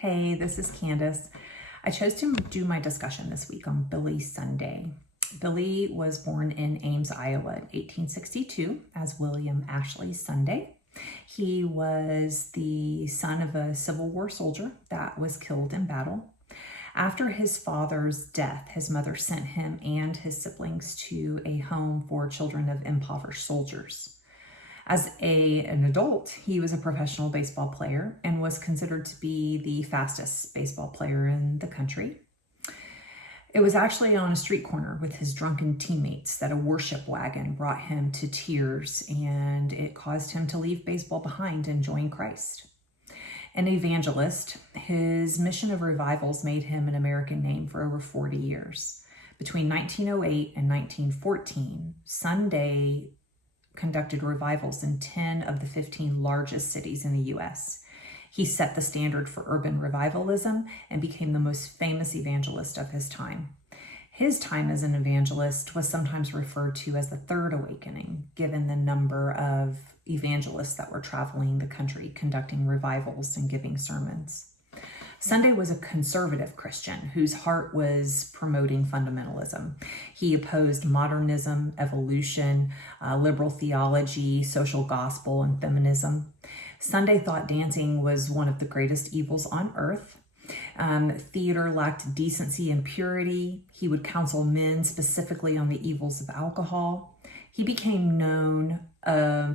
Hey, this is Candace. I chose to do my discussion this week on Billy Sunday. Billy was born in Ames, Iowa in 1862 as William Ashley Sunday. He was the son of a Civil War soldier that was killed in battle. After his father's death, his mother sent him and his siblings to a home for children of impoverished soldiers. As an adult, he was a professional baseball player and was considered to be the fastest baseball player in the country. It was actually on a street corner with his drunken teammates that a worship wagon brought him to tears, and it caused him to leave baseball behind and join Christ. An evangelist, his mission of revivals made him an American name for over 40 years. Between 1908 and 1914, Sunday conducted revivals in 10 of the 15 largest cities in the U.S. He set the standard for urban revivalism and became the most famous evangelist of his time. His time as an evangelist was sometimes referred to as the Third Awakening, given the number of evangelists that were traveling the country, conducting revivals and giving sermons. Sunday was a conservative Christian whose heart was promoting fundamentalism. He opposed modernism, evolution, liberal theology, social gospel, and feminism. Sunday thought dancing was one of the greatest evils on earth. Theater lacked decency and purity. He would counsel men specifically on the evils of alcohol. He became known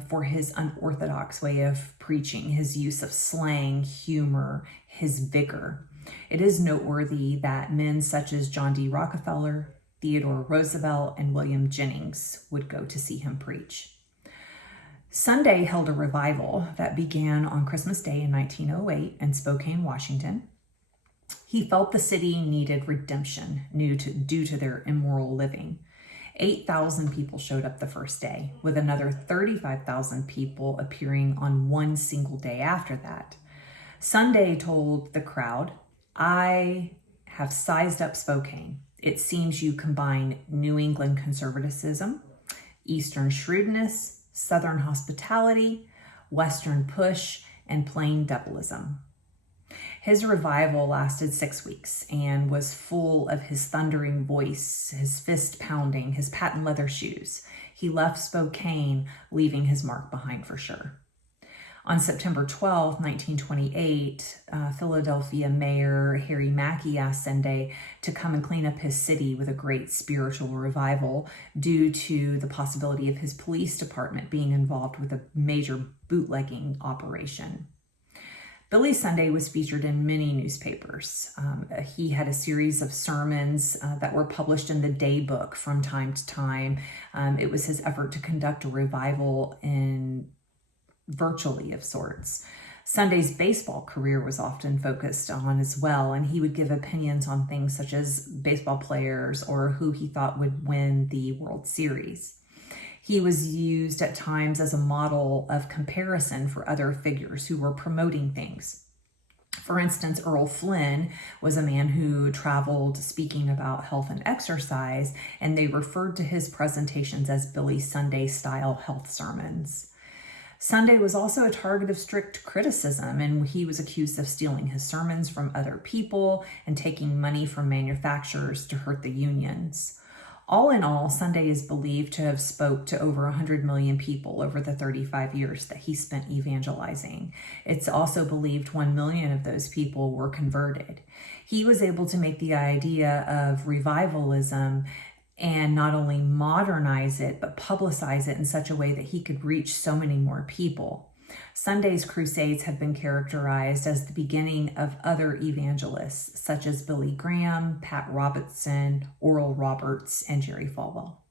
for his unorthodox way of preaching, his use of slang, humor, his vigor. It is noteworthy that men such as John D. Rockefeller, Theodore Roosevelt, and William Jennings would go to see him preach. Sunday held a revival that began on Christmas Day in 1908 in Spokane, Washington. He felt the city needed redemption due to their immoral living. 8,000 people showed up the first day, with another 35,000 people appearing on one single day after that. Sunday told the crowd, "I have sized up Spokane. It seems you combine New England conservatism, Eastern shrewdness, Southern hospitality, Western push, and plain devilism." His revival lasted 6 weeks and was full of his thundering voice, his fist pounding, his patent leather shoes. He left Spokane, leaving his mark behind for sure. On September 12, 1928, Philadelphia Mayor Harry Mackey asked Sunday to come and clean up his city with a great spiritual revival due to the possibility of his police department being involved with a major bootlegging operation. Billy Sunday was featured in many newspapers. He had a series of sermons that were published in the Day Book from time to time. It was his effort to conduct a revival in virtually of sorts. Sunday's baseball career was often focused on as well, and he would give opinions on things such as baseball players or who he thought would win the World Series. He was used at times as a model of comparison for other figures who were promoting things. For instance, Earl Flynn was a man who traveled speaking about health and exercise, and they referred to his presentations as Billy Sunday style health sermons. Sunday was also a target of strict criticism, and he was accused of stealing his sermons from other people and taking money from manufacturers to hurt the unions. All in all, Sunday is believed to have spoke to over 100 million people over the 35 years that he spent evangelizing. It's also believed 1 million of those people were converted. He was able to make the idea of revivalism and not only modernize it, but publicize it in such a way that he could reach so many more people. Sunday's crusades have been characterized as the beginning of other evangelists, such as Billy Graham, Pat Robertson, Oral Roberts, and Jerry Falwell.